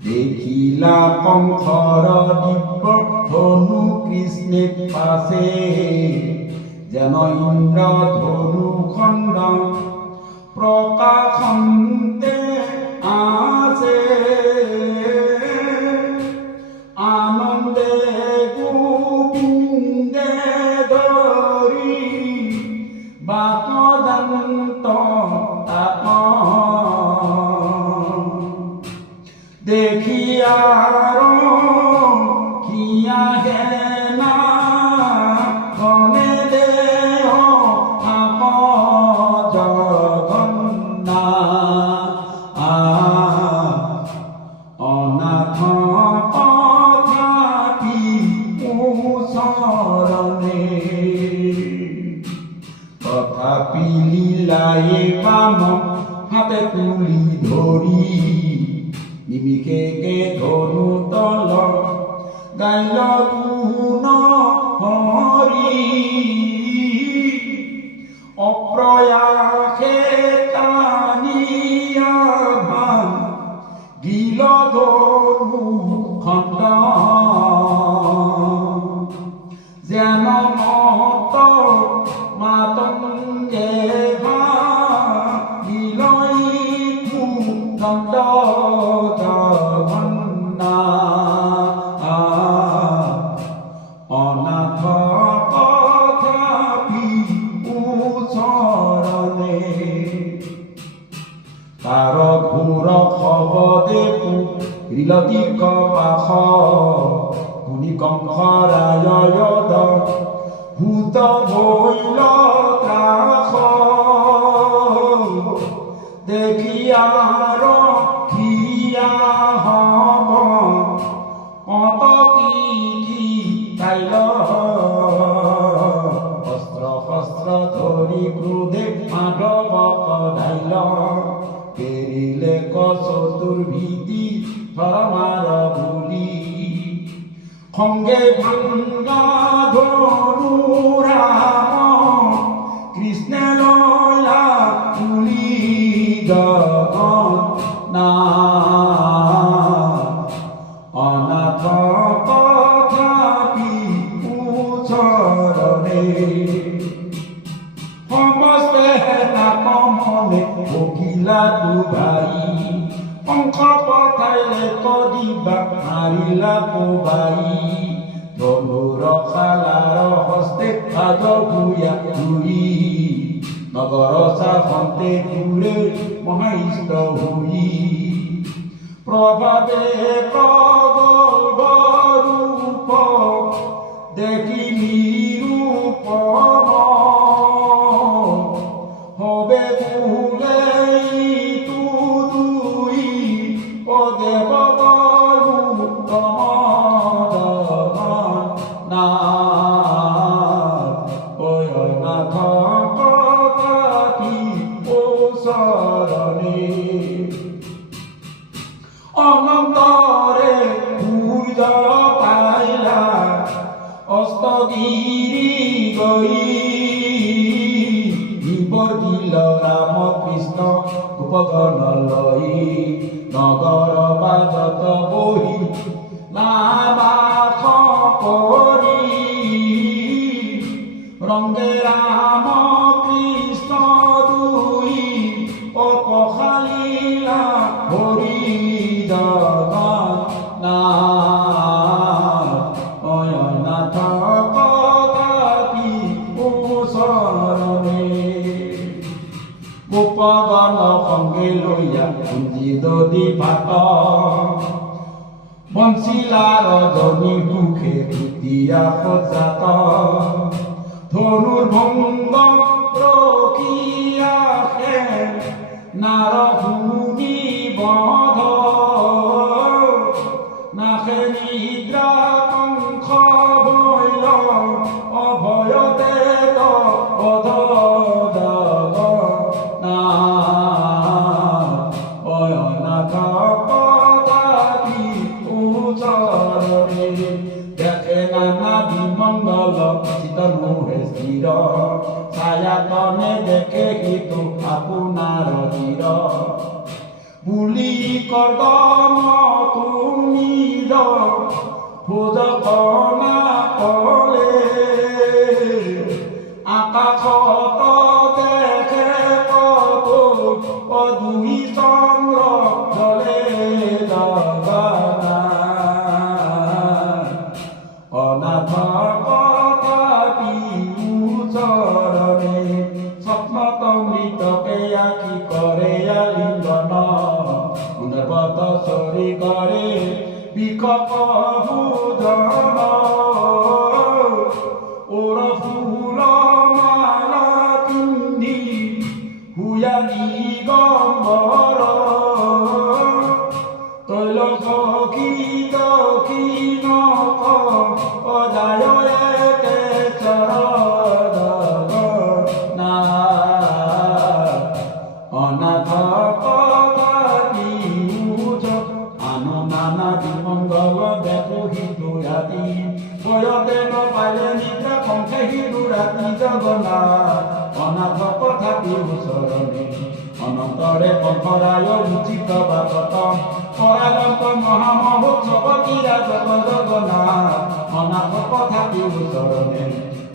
দেখিলা দিব্য ধনু কৃষ্ণের পাশে যেন ইন্দ্র ধনু খণ্ড প্রকাশন্তে আসে তথাপি লীলায়ে বাম হাতে তুলি ধৰি নিমিষেকে ধনু তল, গাইল গুণ হৰি অপ্ৰয়াসে টানিয়া ভান গিল ধনু কপাস ভূমিকম্প ৰায়দ ভূত ভৈল ত্ৰাস দেখিয়াৰ কচতুৰ্ভীতি ধৰ্মাৰ বুলি। খংগে ভাঙ্গা ধনু রাম কৃষ্ণে লয়া তুলি না। অনা অনাথ তথাপি উচরণে সমস্তে তাপ মনে ভোগিলা দুভাই। অংশ পঠাইলে কদিবা মাৰিলা কোবাই ধনুৰ খালাৰ হস্তে ভাজ ভূঞা ঘূৰি নগৰ চাখন্তে ঘূৰে মহাইষ্ট হুই। প্রভাবে প্রগল্ভ রূপ দেখি অস্তগিরি গৈ নিবদিল ৰামকৃষ্ণ উপগণ লৈ নগৰ বাজত বহি নাবাস কৰি ৰংগে Yeah. বুলি কদম তুমি ভোজ কণা কলে। আকাশত দেখে কত দুই চন্দ্ৰ الله জগ জগন্নাথ অনাথ কথাটি ওচৰণে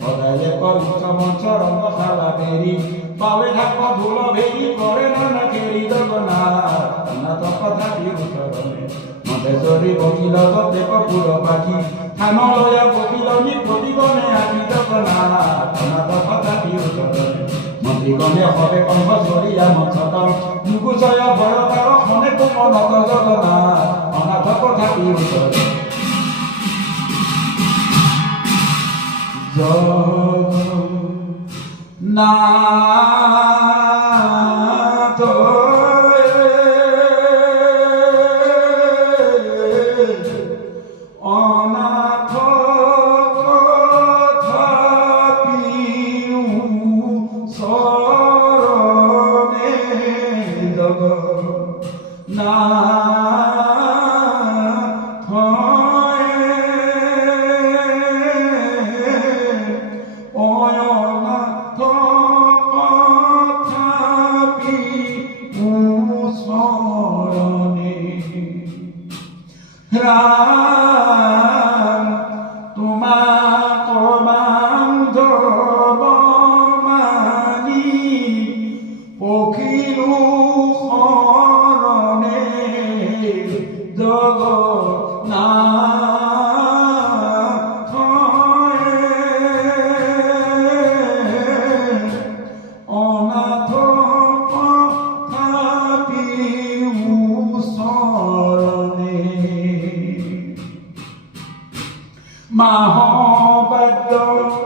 সদায় উচ্চ মঞ্চ ৰংগশালা বেৰি বাৱে ঢাক ঢোল ভেৰি কৰে নানা কেৰি জগন্নাথ। অনাথ কথাটি ওচৰণে মহেশ্বৰী বকিল সতে কপুৰ পাখি থানলয়া বকিল নি প্ৰতিগণে আহি জগন্নাথ অনাথ কথাটি ওচৰণে মন্ত্ৰীগণে হবে কংস চৰিয়া মঞ্চত মুকুচয় ভয়তাৰ খনে কোমলত জগন্নাথ অনাথ কথাটি ওচৰণে জগন্নাথ অনাথ my heart back door.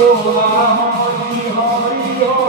Oh, Hari, Hari, Hari.